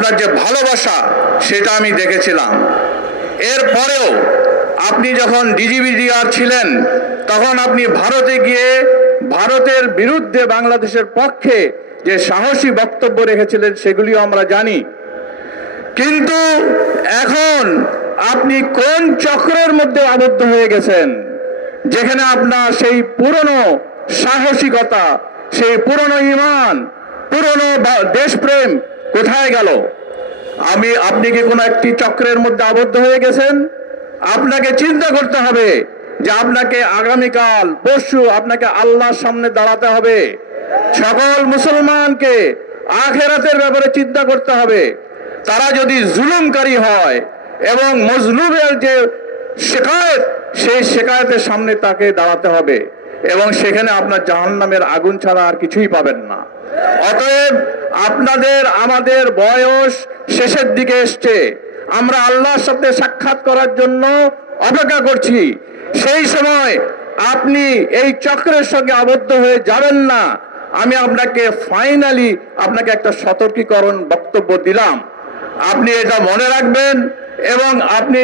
আপনার যে ভালোবাসা, সেটা আমি দেখেছিলাম। এরপরেও আপনি যখন ডিজিবিডিআর ছিলেন, তখন আপনি ভারতে গিয়ে ভারতের বিরুদ্ধে বাংলাদেশের পক্ষে যে সাহসী বক্তব্য রেখেছিলেন, সেগুলিও আমরা জানি। কিন্তু এখন আপনি কোন চক্রের মধ্যে আবদ্ধ হয়ে গেছেন, যেখানে আপনার সেই পুরনো সাহসিকতা, সেই পুরনো ইমান, পুরনো দেশপ্রেম কোথায় গেল? আমি, আপনি কি কোনো একটি চক্রের মধ্যে আবদ্ধ হয়ে গেছেন? আপনাকে চিন্তা করতে হবে যে আপনাকে আগামীকাল পরশু আপনাকে আল্লাহর সামনে দাঁড়াতে হবে। সকল মুসলমানকে আখেরাতের ব্যাপারে চিন্তা করতে হবে। তারা যদি জুলুমকারী হয় এবং মজলুমের যে শেখায়ত সেই শেখায়তের সামনে তাকে দাঁড়াতে হবে। এবং সেখানে আপনার জাহান নামের আগুন ছাড়া আর কিছুই পাবেন না। অতএব আপনাদের, আমাদের বয়স শেষের দিকে এসছে। আমরা আল্লাহর সাথে সাক্ষাৎ করার জন্য অপেক্ষা করছি। সেই সময় আপনি এই চক্রের সঙ্গে আবদ্ধ হয়ে যাবেন না। আমি আপনাকে ফাইনালি আপনাকে একটা সতর্কীকরণ বক্তব্য দিলাম। আপনি এটা মনে রাখবেন এবং আপনি